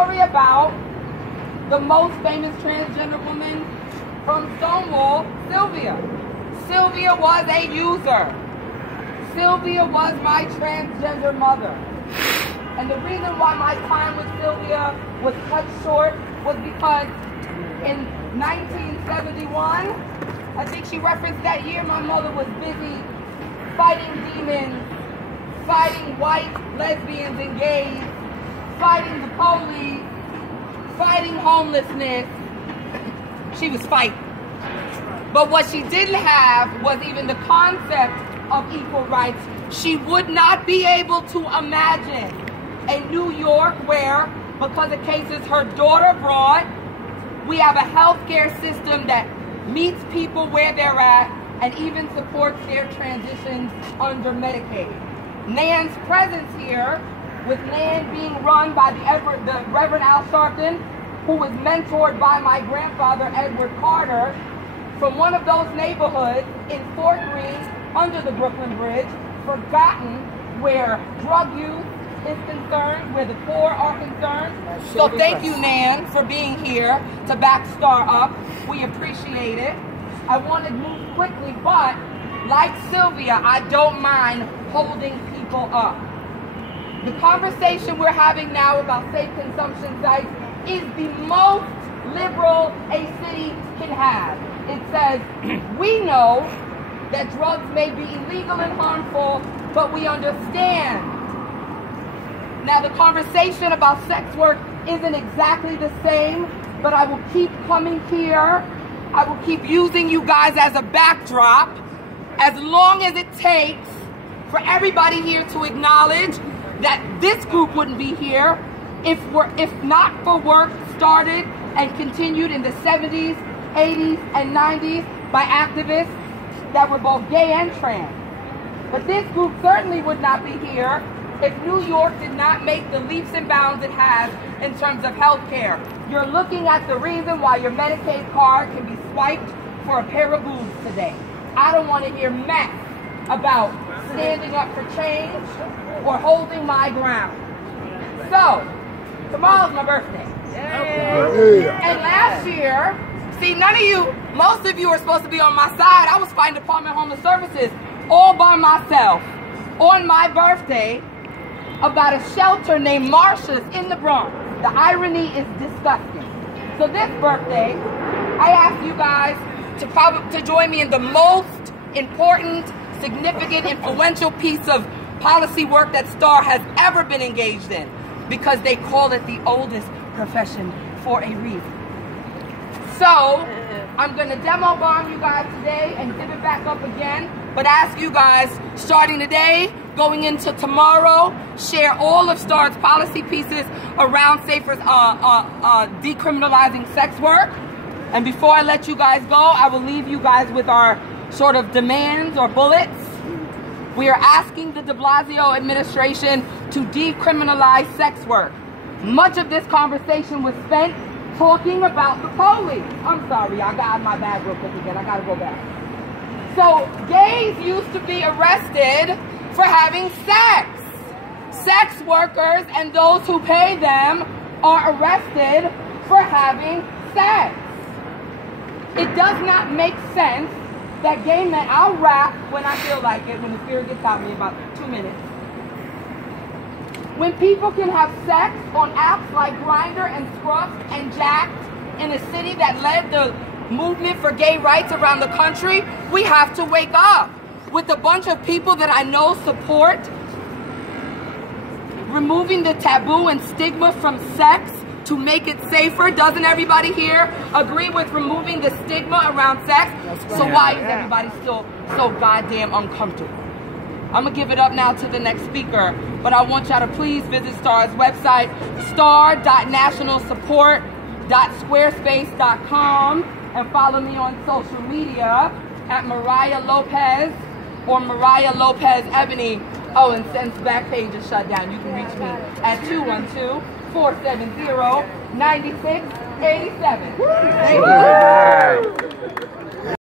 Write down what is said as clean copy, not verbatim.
story about the most famous transgender woman from Stonewall, Sylvia. Sylvia was a user. Sylvia was my transgender mother. And the reason why my time with Sylvia was cut short was because in 1971, I think she referenced that year, my mother was busy fighting demons, fighting white lesbians and gays, fighting the police, fighting homelessness. She was fighting. But what she didn't have was even the concept of equal rights. She would not be able to imagine a New York where, because of cases her daughter brought, we have a healthcare system that meets people where they're at and even supports their transitions under Medicaid. Nan's presence here, with Nan being run by the Reverend Al Sharpton, who was mentored by my grandfather, Edward Carter, from one of those neighborhoods in Fort Greene, under the Brooklyn Bridge, forgotten, where drug use is concerned, where the poor are concerned. So thank you, Nan, for being here to back Star up. We appreciate it. I want to move quickly, but like Sylvia, I don't mind holding people up. The conversation we're having now about safe consumption sites is the most liberal a city can have. It says, we know that drugs may be illegal and harmful, but we understand. Now, the conversation about sex work isn't exactly the same, but I will keep coming here. I will keep using you guys as a backdrop as long as it takes for everybody here to acknowledge that this group wouldn't be here if not for work started and continued in the 70s, 80s, and 90s by activists that were both gay and trans. But this group certainly would not be here if New York did not make the leaps and bounds it has in terms of health care. You're looking at the reason why your Medicaid card can be swiped for a pair of boobs today. I don't want to hear mess about standing up for change or holding my ground. So, tomorrow's my birthday. And last year, see, none of you, most of you are supposed to be on my side. I was fighting Department of Homeless Services all by myself on my birthday about a shelter named Marsha's in the Bronx. The irony is disgusting. So this birthday, I asked you guys to join me in the most important, significant, influential piece of policy work that STAR has ever been engaged in, because they call it the oldest profession for a reason. So, I'm going to demo bomb you guys today and give it back up again, but ask you guys, starting today, going into tomorrow, share all of STAR's policy pieces around safer decriminalizing sex work. And before I let you guys go, I will leave you guys with our sort of demands or bullets. We are asking the de Blasio administration to decriminalize sex work. Much of this conversation was spent talking about the police. I'm sorry, I got out of my bag real quick again. I gotta go back. So, gays used to be arrested for having sex. Sex workers and those who pay them are arrested for having sex. It does not make sense that gay men, I'll rap when I feel like it, when the spirit gets out of me, about 2 minutes. When people can have sex on apps like Grindr and Scruff and Jacked in a city that led the movement for gay rights around the country, we have to wake up. With a bunch of people that I know support removing the taboo and stigma from sex to make it safer. Doesn't everybody here agree with removing the stigma around sex? So why is everybody still so goddamn uncomfortable? I'm going to give it up now to the next speaker, but I want y'all to please visit STAR's website, star.nationalsupport.squarespace.com, and follow me on social media at Mariah Lopez or Mariah Lopez Ebony. Oh, and since Backpage is shut down, you can reach me at 212-470-9687. Thank you.